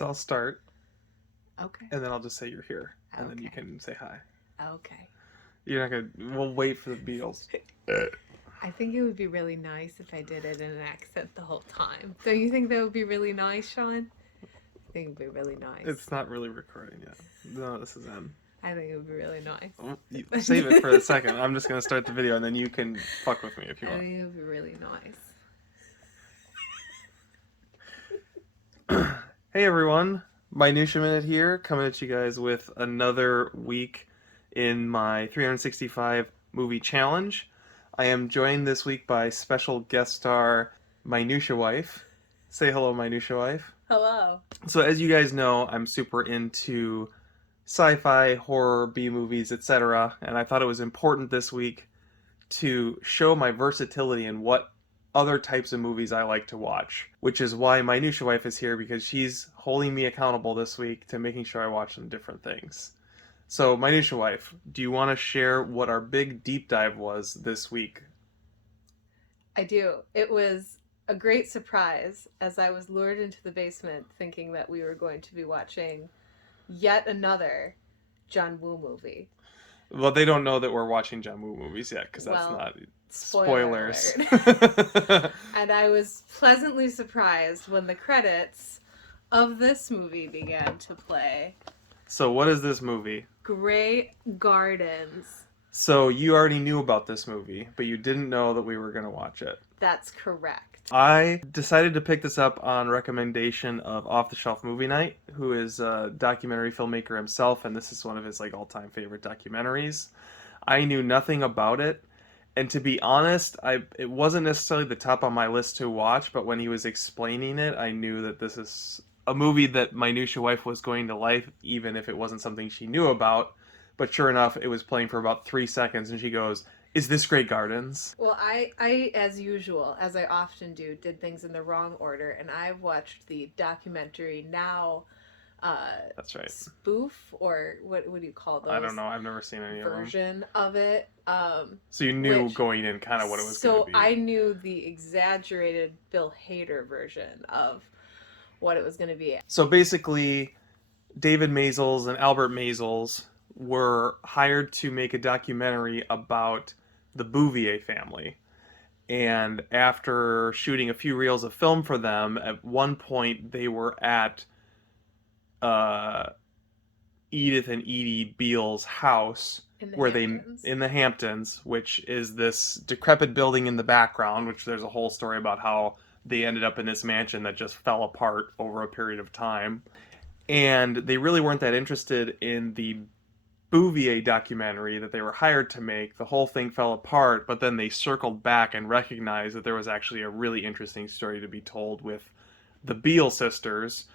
So I'll start, Okay. and then I'll just say you're here, and then you Okay. can say hi. Okay. You're not gonna. We'll wait for the Beatles. I think it would be really nice if I did it in an accent the whole time. Don't you think that would be really nice, Sean? I think it would be really nice. It's not really recording yet. No, this is in. I think it would be really nice. Save it for a second. I'm just gonna start the video, and then you can fuck with me if you I want. think it would be really nice. Hey everyone, Minutia Minute here, coming at you guys with another week in my 365 movie challenge. I am joined this week by special guest star Minutia Wife. Say hello, Minutia Wife. Hello. So as you guys know, I'm super into sci-fi, horror, B-movies, etc., and I thought it was important this week to show my versatility in what other types of movies I like to watch, which is why my Minutia Wife is here, because she's holding me accountable this week to making sure I watch some different things. So, my Minutia Wife, do you want to share what our big deep dive was this week? I do. It was a great surprise as I was lured into the basement thinking that we were going to be watching yet another John Woo movie. Well, they don't know that we're watching John Woo movies yet, because that's not Spoiler spoilers. alert. And I was pleasantly surprised when the credits of this movie began to play. So, what is this movie? Grey Gardens. So, you already knew about this movie, but you didn't know that we were going to watch it. That's correct. I decided to pick this up on recommendation of Off the Shelf Movie Night, who is a documentary filmmaker himself, and this is one of his all-time favorite documentaries. I knew nothing about it, and to be honest, it wasn't necessarily the top on my list to watch, but when he was explaining it, I knew that this is a movie that my Minutia Wife was going to like, even if it wasn't something she knew about. But sure enough, it was playing for about 3 seconds, and she goes, "Is this Grey Gardens?" Well, I, as usual, as I often do, did things in the wrong order, and I watched the documentary now. That's right. Spoof, or what do you call those? I don't know. I've never seen any of them. Version of it. So you knew going in kind of what it was going to be. So I knew the exaggerated Bill Hader version of what it was going to be. So basically, David Maysles and Albert Maysles were hired to make a documentary about the Bouvier family. And after shooting a few reels of film for them, at one point they were at Edith and Edie Beale's house, where Hamptons. in the Hamptons, which is this decrepit building in the background, which there's a whole story about how they ended up in this mansion that just fell apart over a period of time. And they really weren't that interested in the Bouvier documentary that they were hired to make. The whole thing fell apart, but then they circled back and recognized that there was actually a really interesting story to be told with the Beale sisters,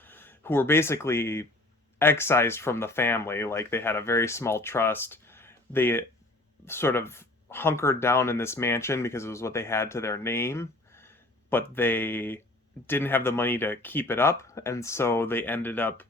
who were basically excised from the family. Like, they had a very small trust. They sort of hunkered down in this mansion because it was what they had to their name, but they didn't have the money to keep it up, and so they ended up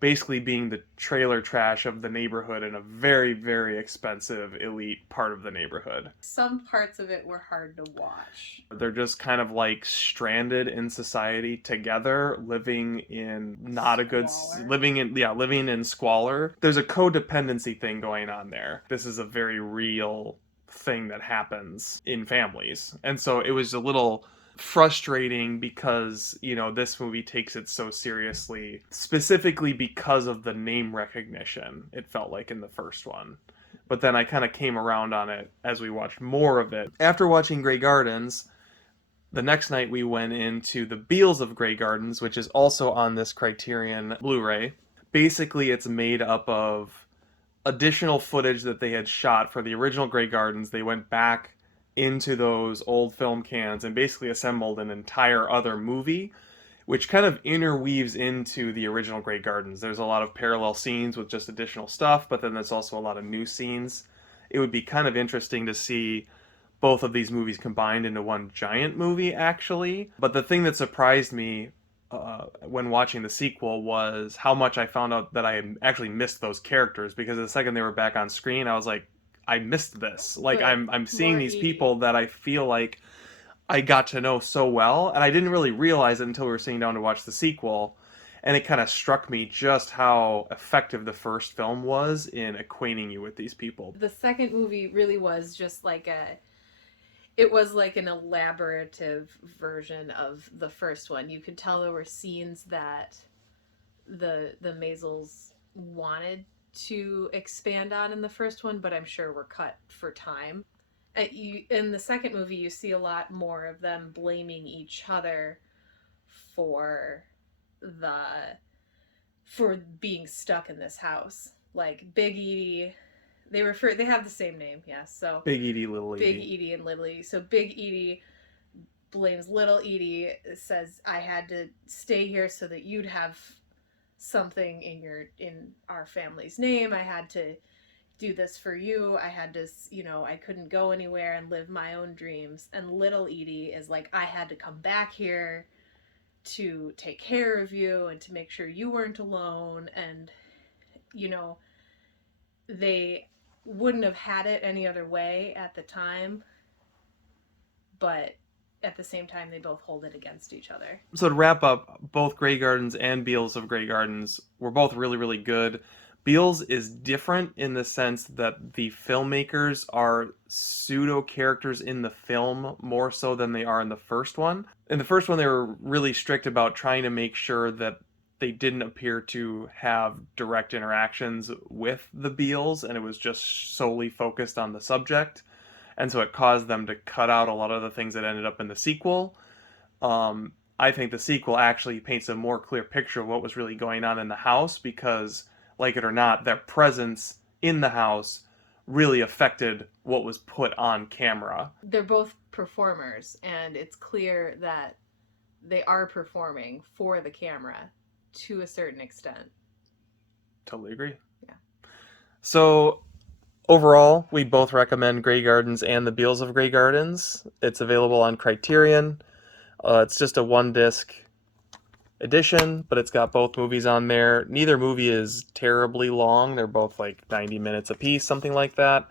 basically being the trailer trash of the neighborhood in a very, very expensive elite part of the neighborhood. Some parts of it were hard to watch. They're just kind of like stranded in society together, living in not a good living in squalor. There's a codependency thing going on there. This is a very real thing that happens in families. And so it was a little frustrating because, this movie takes it so seriously, specifically because of the name recognition, it felt like, in the first one. But then I kind of came around on it as we watched more of it. After watching Grey Gardens, the next night we went into The Beales of Grey Gardens, which is also on this Criterion Blu-ray. Basically, it's made up of additional footage that they had shot for the original Grey Gardens. They went back into those old film cans and basically assembled an entire other movie, which kind of interweaves into the original Grey Gardens. There's a lot of parallel scenes with just additional stuff, but then there's also a lot of new scenes. It would be kind of interesting to see both of these movies combined into one giant movie, actually. But the thing that surprised me when watching the sequel was how much I found out that I had actually missed those characters, because the second they were back on screen, I was like, I missed this. Like, I'm seeing these people that I feel like I got to know so well, and I didn't really realize it until we were sitting down to watch the sequel. And it kind of struck me just how effective the first film was in acquainting you with these people. The second movie really was just like it was like an elaborative version of the first one. You could tell there were scenes that the Maisels wanted to expand on in the first one, but I'm sure were cut for time. In the second movie, you see a lot more of them blaming each other for the for being stuck in this house. Like Big Edie, they have the same name, yes. So Big Edie, Little Big Edie. Edie and Little Edie. So Big Edie blames Little Edie, says I had to stay here so that you'd have something in our family's name. I had to do this for you. I had to, I couldn't go anywhere and live my own dreams. And Little Edie is like, I had to come back here to take care of you and to make sure you weren't alone. And, they wouldn't have had it any other way at the time, but at the same time, they both hold it against each other. So to wrap up, both Grey Gardens and Beales of Grey Gardens were both really, really good. Beales is different in the sense that the filmmakers are pseudo characters in the film more so than they are in the first one. In the first one, they were really strict about trying to make sure that they didn't appear to have direct interactions with the Beales, and it was just solely focused on the subject. And so it caused them to cut out a lot of the things that ended up in the sequel. I think the sequel actually paints a more clear picture of what was really going on in the house because, like it or not, their presence in the house really affected what was put on camera. They're both performers, and it's clear that they are performing for the camera to a certain extent. Totally agree. Yeah. So overall, we both recommend Grey Gardens and The Beales of Grey Gardens. It's available on Criterion. It's just a one-disc edition, but it's got both movies on there. Neither movie is terribly long. They're both like 90 minutes apiece, something like that.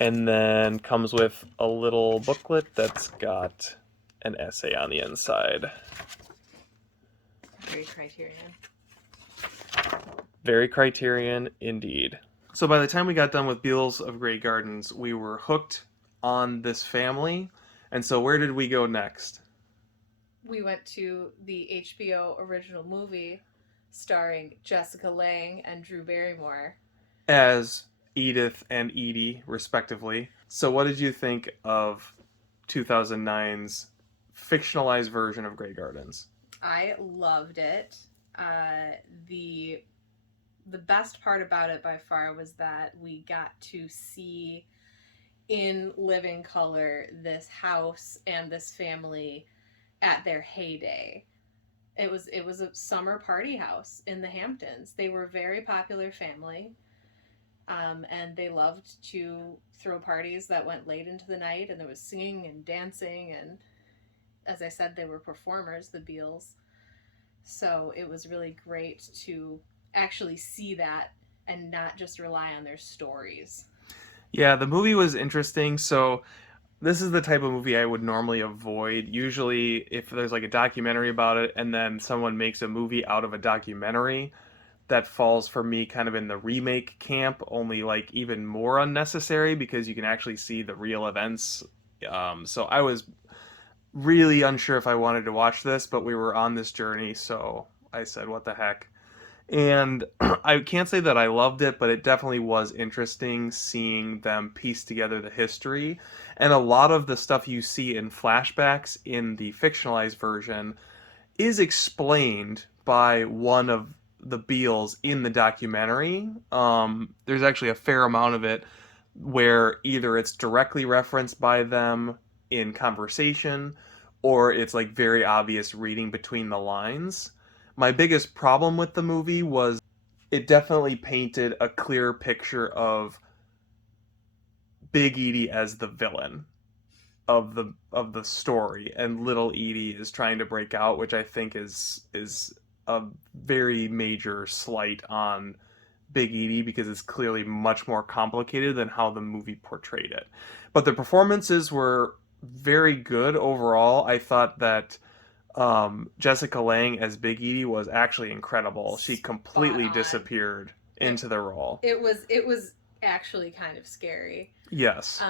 And then comes with a little booklet that's got an essay on the inside. Very Criterion. Very Criterion indeed. So by the time we got done with Beales of Grey Gardens, we were hooked on this family. And so where did we go next? We went to the HBO original movie starring Jessica Lange and Drew Barrymore as Edith and Edie, respectively. So what did you think of 2009's fictionalized version of Grey Gardens? I loved it. The best part about it by far was that we got to see in living color this house and this family at their heyday. It was a summer party house in the Hamptons. They were a very popular family, and they loved to throw parties that went late into the night, and there was singing and dancing, and as I said, they were performers, the Beales. So it was really great to actually see that and not just rely on their stories. Yeah, the movie was interesting. So this is the type of movie I would normally avoid. Usually if there's like a documentary about it and then someone makes a movie out of a documentary, that falls for me kind of in the remake camp, only like even more unnecessary because you can actually see the real events. So I was really unsure if I wanted to watch this, but we were on this journey, so I said, what the heck. And I can't say that I loved it, but it definitely was interesting seeing them piece together the history. And a lot of the stuff you see in flashbacks in the fictionalized version is explained by one of the Beales in the documentary. There's actually a fair amount of it where either it's directly referenced by them in conversation or it's like very obvious reading between the lines. My biggest problem with the movie was it definitely painted a clear picture of Big Edie as the villain of the story, and Little Edie is trying to break out, which I think is a very major slight on Big Edie because it's clearly much more complicated than how the movie portrayed it. But the performances were very good overall. I thought that Jessica Lange as Big Edie was actually incredible. She Spot completely on. disappeared It into the role. it was actually kind of scary. Yes.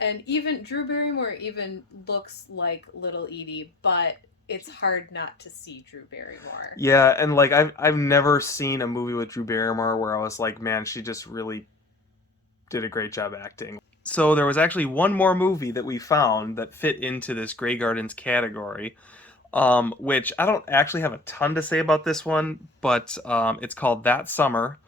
And even Drew Barrymore even looks like little Edie, but it's hard not to see Drew Barrymore. Yeah, and like I've never seen a movie with Drew Barrymore where I was like, man, she just really did a great job acting. So there was actually one more movie that we found that fit into this Grey Gardens category, which I don't actually have a ton to say about this one, but it's called That Summer.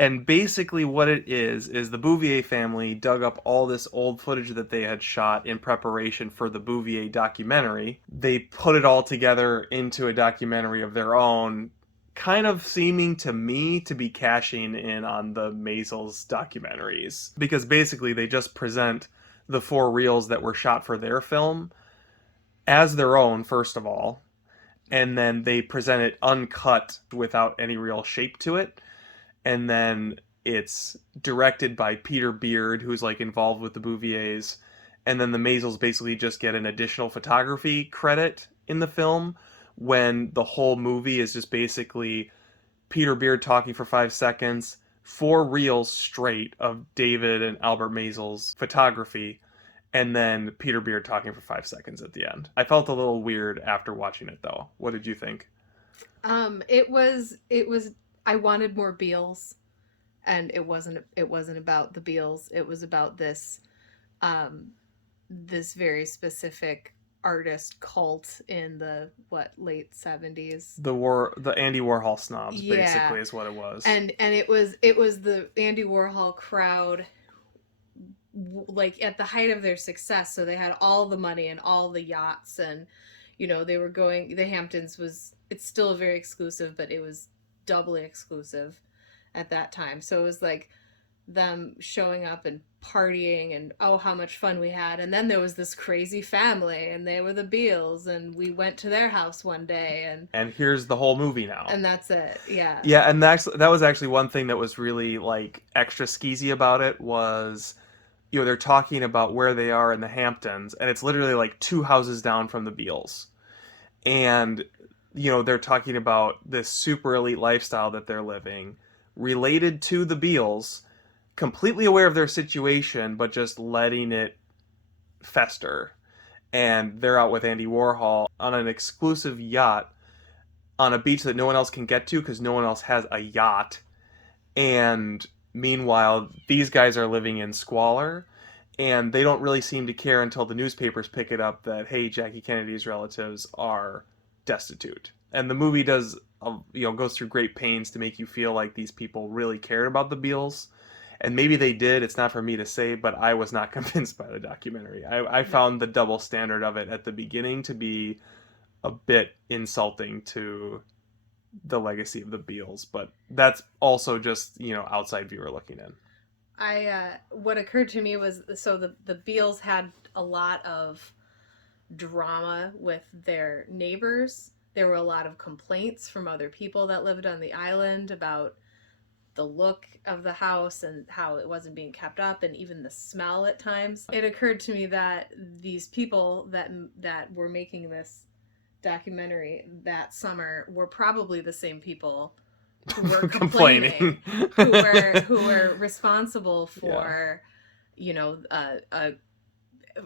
And basically, what it is the Bouvier family dug up all this old footage that they had shot in preparation for the Bouvier documentary. They put it all together into a documentary of their own, kind of seeming to me to be cashing in on the Maisels documentaries. Because basically, they just present the 4 reels that were shot for their film as their own, first of all, and then they present it uncut without any real shape to it, and then it's directed by Peter Beard, who's like involved with the Bouviers, and then the Maisels basically just get an additional photography credit in the film when the whole movie is just basically Peter Beard talking for 5 seconds, 4 reels straight of David and Albert Maisels photography, and then Peter Beard talking for 5 seconds at the end. I felt a little weird after watching it though. What did you think? It was I wanted more Beals, and it wasn't about the Beals. It was about um this very specific artist cult in the late 70s. The Andy Warhol snobs Yeah. basically is what it was. And it was the Andy Warhol crowd, like at the height of their success, so they had all the money and all the yachts, and they were going, the Hamptons was, it's still very exclusive, but it was doubly exclusive at that time. So it was like them showing up and partying, and oh, how much fun we had. And then there was this crazy family, and they were the Beals, and we went to their house one day, And here's the whole movie now. and that's it. Yeah. Yeah, and that was actually one thing that was really like extra skeezy about it was they're talking about where they are in the Hamptons, and it's literally like 2 houses down from the Beals. And they're talking about this super elite lifestyle that they're living related to the Beals, completely aware of their situation, but just letting it fester. And they're out with Andy Warhol on an exclusive yacht on a beach that no one else can get to because no one else has a yacht. And meanwhile, these guys are living in squalor, and they don't really seem to care until the newspapers pick it up that, hey, Jackie Kennedy's relatives are destitute. And the movie does, goes through great pains to make you feel like these people really cared about the Beals. And maybe they did. It's not for me to say, but I was not convinced by the documentary. I found the double standard of it at the beginning to be a bit insulting to the legacy of the Beals, but that's also just outside viewer looking in. What occurred to me was, so the Beals had a lot of drama with their neighbors. There were a lot of complaints from other people that lived on the island about the look of the house and how it wasn't being kept up, and even the smell at times. It occurred to me that these people that were making this documentary that summer were probably the same people who were complaining, who were responsible for,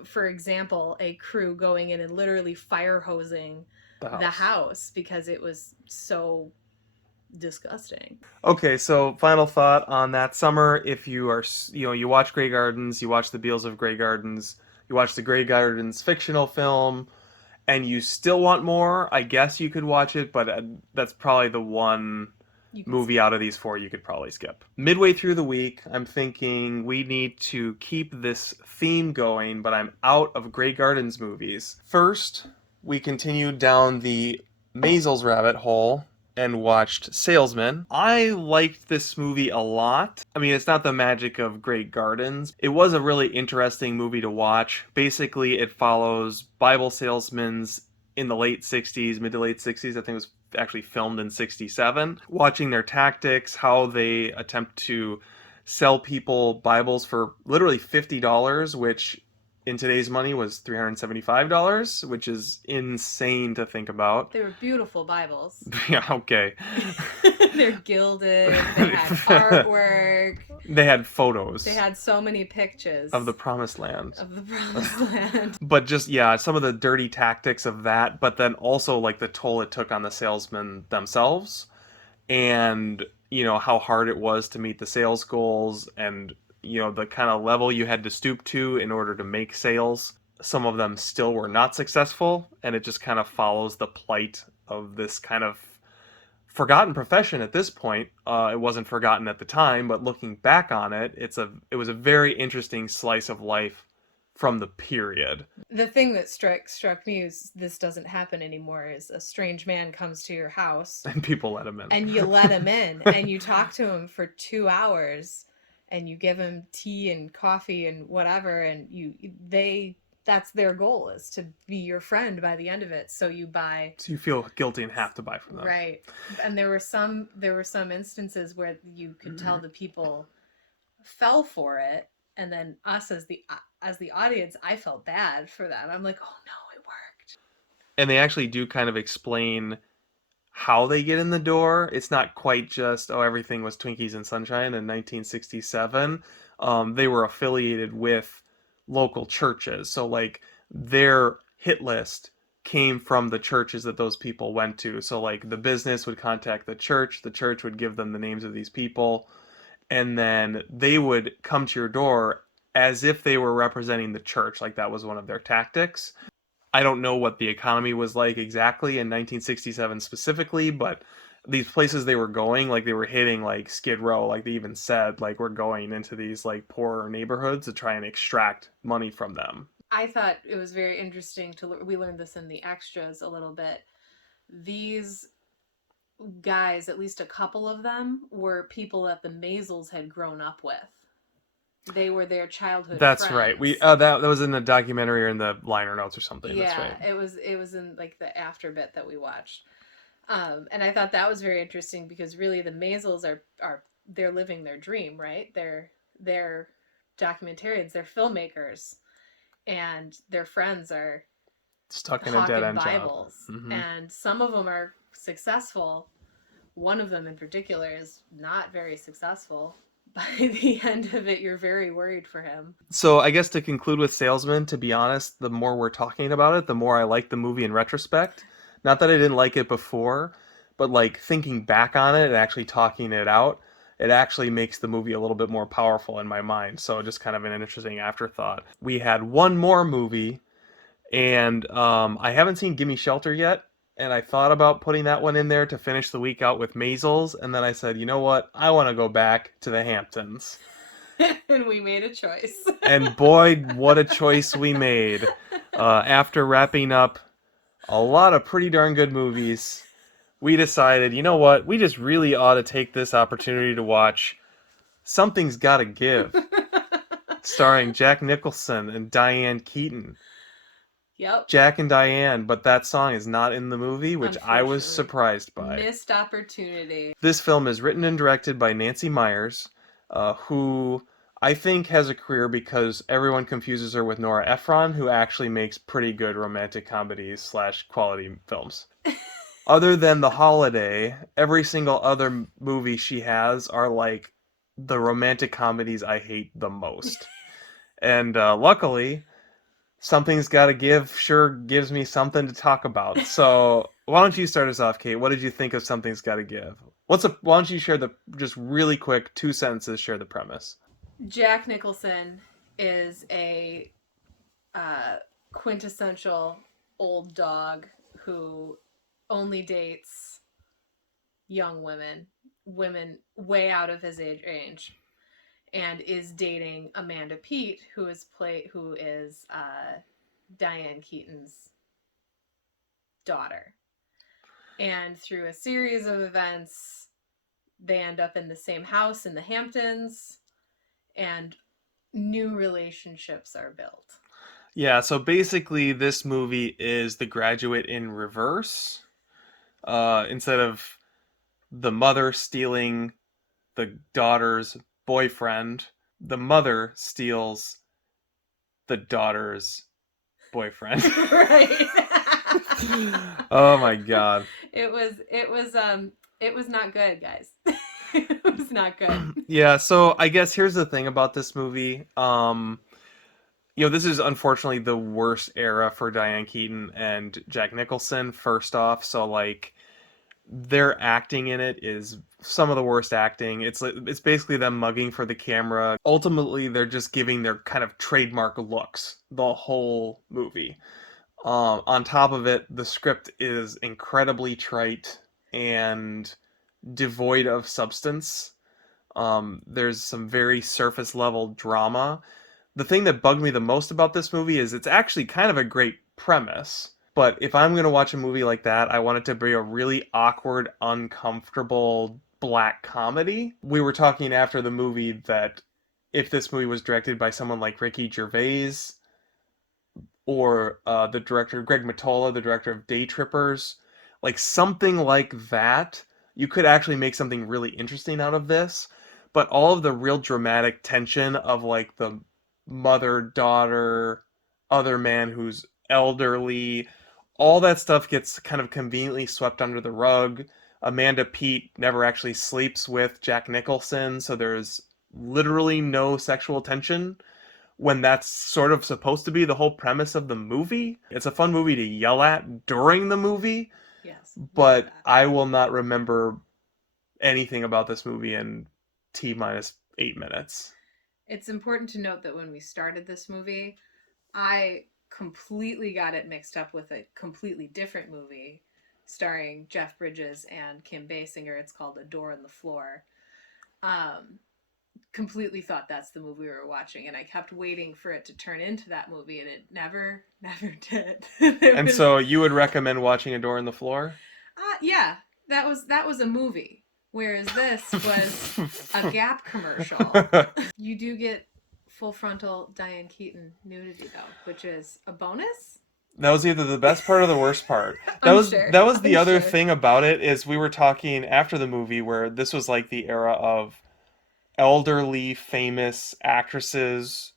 for example, a crew going in and literally fire hosing the house because it was so disgusting. Okay, so final thought on That Summer. If you are, you watch Grey Gardens, you watch The Beals of Grey Gardens, you watch the Grey Gardens fictional film, and you still want more, I guess you could watch it, but that's probably the one movie out of these 4 you could probably skip. Midway through the week, I'm thinking we need to keep this theme going, but I'm out of Grey Gardens movies. First, we continued down the Maisels rabbit hole and watched Salesmen. I liked this movie a lot. I mean, it's not the magic of Grey Gardens. It was a really interesting movie to watch. Basically, it follows Bible salesmen in the late 60s, mid to late 60s. I think it was actually filmed in 67. Watching their tactics, how they attempt to sell people Bibles for literally $50, which in today's money was $375, which is insane to think about. They were beautiful Bibles. Yeah, okay. They're gilded. They had artwork. They had They photos had so many pictures of the promised land. of the promised land. But just, yeah, some of the dirty tactics of that, but then also like the toll it took on the salesmen themselves, and how hard it was to meet the sales goals, and the kind of level you had to stoop to in order to make sales. Some of them still were not successful, and it just kind of follows the plight of this kind of forgotten profession at this point. It wasn't forgotten at the time, but looking back on it, it was a very interesting slice of life from the period. The thing that struck me is this doesn't happen anymore. Is a strange man comes to your house And people let him in. and you let him in and you talk to him for 2 hours and you give him tea and coffee and whatever, and that's their goal, is to be your friend by the end of it. So you buy. So you feel guilty and have to buy from them. Right. And there were some instances where you could tell the people fell for it, and then us as the audience, I felt bad for that. I'm like, oh no, it worked. And they actually do kind of explain how they get in the door. It's not quite just, oh, everything was Twinkies and Sunshine in 1967. They were affiliated with local churches. So, like, their hit list came from the churches that those people went to. So, like, the business would contact the church would give them the names of these people, and then they would come to your door as if they were representing the church. Like, that was one of their tactics. I don't know what the economy was like exactly in 1967 specifically, but these places they were going, like, they were hitting like Skid Row, like they even said, like, we're going into these like poorer neighborhoods to try and extract money from them. I thought it was very interesting we learned this in the extras a little bit. These guys, at least a couple of them, were people that the Maisels had grown up with. They were their childhood That's friends. right. We that was in the documentary or in the liner notes or something. Yeah, that's right. it was in like the after bit that we watched. And I thought that was very interesting because really the Maisels are they're living their dream, right? They're documentarians, they're filmmakers, and their friends are Stuck in a dead end Bibles. job. Mm-hmm. And some of them are successful. One of them in particular is not very successful. By the end of it, you're very worried for him. So I guess to conclude with Salesman, to be honest, the more we're talking about it, the more I like the movie in retrospect. Not that I didn't like it before, but like thinking back on it and actually talking it out, it actually makes the movie a little bit more powerful in my mind. So just kind of an interesting afterthought. We had one more movie, and I haven't seen Gimme Shelter yet. And I thought about putting that one in there to finish the week out with Maisels, and then I said, you know what? I want to go back to the Hamptons. And we made a choice. And boy, what a choice we made. After wrapping up a lot of pretty darn good movies, we decided, you know what? We just really ought to take this opportunity to watch Something's Gotta Give, starring Jack Nicholson and Diane Keaton. Yep. Jack and Diane, but that song is not in the movie, which I was surprised by. Missed opportunity. This film is written and directed by Nancy Meyers, who I think has a career because everyone confuses her with Nora Ephron, who actually makes pretty good romantic comedies / quality films. Other than The Holiday, every single other movie she has are like the romantic comedies I hate the most. And luckily, Something's Gotta Give sure gives me something to talk about. So why don't you start us off, Kate? What did you think of Something's Gotta Give? Why don't you share just really quick, 2 sentences, share the premise. Jack Nicholson is a quintessential old dog who only dates young women way out of his age range, and is dating Amanda Peet, who is Diane Keaton's daughter. And through a series of events, they end up in the same house in the Hamptons, and new relationships are built. Yeah, so basically this movie is The Graduate in reverse. Instead of the mother stealing the daughter's boyfriend, the mother steals the daughter's boyfriend. Right. Oh my god. It was not good, guys. It was not good. Yeah, so I guess here's the thing about this movie. This is unfortunately the worst era for Diane Keaton and Jack Nicholson, first off. So, like, their acting in it is some of the worst acting. It's basically them mugging for the camera. Ultimately, they're just giving their kind of trademark looks the whole movie. On top of it, the script is incredibly trite and devoid of substance. There's some very surface level drama. The thing that bugged me the most about this movie is it's actually kind of a great premise. But if I'm going to watch a movie like that, I want it to be a really awkward, uncomfortable black comedy. We were talking after the movie that if this movie was directed by someone like Ricky Gervais or the director Greg Mottola, the director of Day Trippers, like something like that, you could actually make something really interesting out of this. But all of the real dramatic tension of like the mother, daughter, other man who's elderly, all that stuff gets kind of conveniently swept under the rug. Amanda Peet never actually sleeps with Jack Nicholson, so there's literally no sexual tension when that's sort of supposed to be the whole premise of the movie. It's a fun movie to yell at during the movie, Yes. but I will not remember anything about this movie in T minus 8 minutes. It's important to note that when we started this movie, I completely got it mixed up with a completely different movie starring Jeff Bridges and Kim Basinger. It's called A Door in the Floor. Completely thought that's the movie we were watching, and I kept waiting for it to turn into that movie, and it never did. And so you would recommend watching A Door in the Floor? Yeah, that was a movie, whereas this was a Gap commercial. You do get full frontal Diane Keaton nudity though, which is a bonus. That was either the best part or the worst part. Sure. That was the I'm other sure. thing about it is we were talking after the movie where this was like the era of elderly famous actresses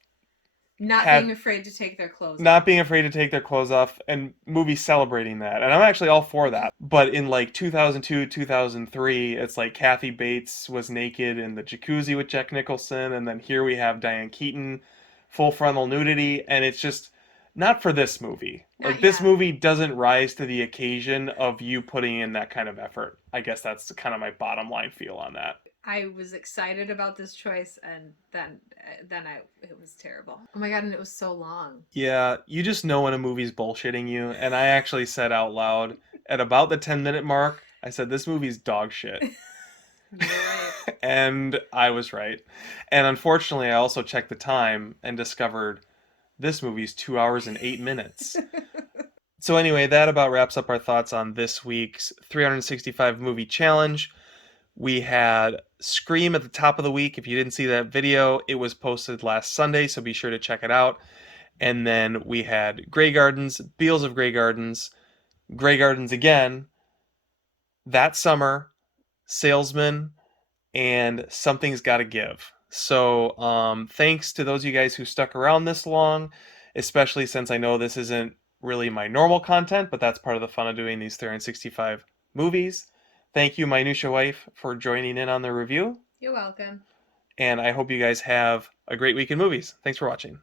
Not had being afraid to take their clothes not off. being afraid to take their clothes off and movies celebrating that. And I'm actually all for that. But in like 2002, 2003, it's like Kathy Bates was naked in the jacuzzi with Jack Nicholson, and then here we have Diane Keaton, full frontal nudity, and it's just not for this movie. Like Not this yet. movie doesn't rise to the occasion of you putting in that kind of effort. I guess that's kind of my bottom line feel on that. I was excited about this choice, and then it was terrible. Oh my god, and it was so long. Yeah, you just know when a movie's bullshitting you. And I actually said out loud at about the 10-minute mark, I said, this movie's dog shit. You were right. And I was right. And unfortunately, I also checked the time and discovered this movie's 2 hours and 8 minutes. So, anyway, that about wraps up our thoughts on this week's 365 movie challenge. We had Scream at the top of the week. If you didn't see that video, it was posted last Sunday, so be sure to check it out. And then we had Grey Gardens, Beales of Grey Gardens, Grey Gardens again, That Summer, Salesmen, and Something's Gotta Give. So thanks to those of you guys who stuck around this long, especially since I know this isn't really my normal content, but that's part of the fun of doing these 365 movies. Thank you, Minutia Wife, for joining in on the review. You're welcome. And I hope you guys have a great week in movies. Thanks for watching.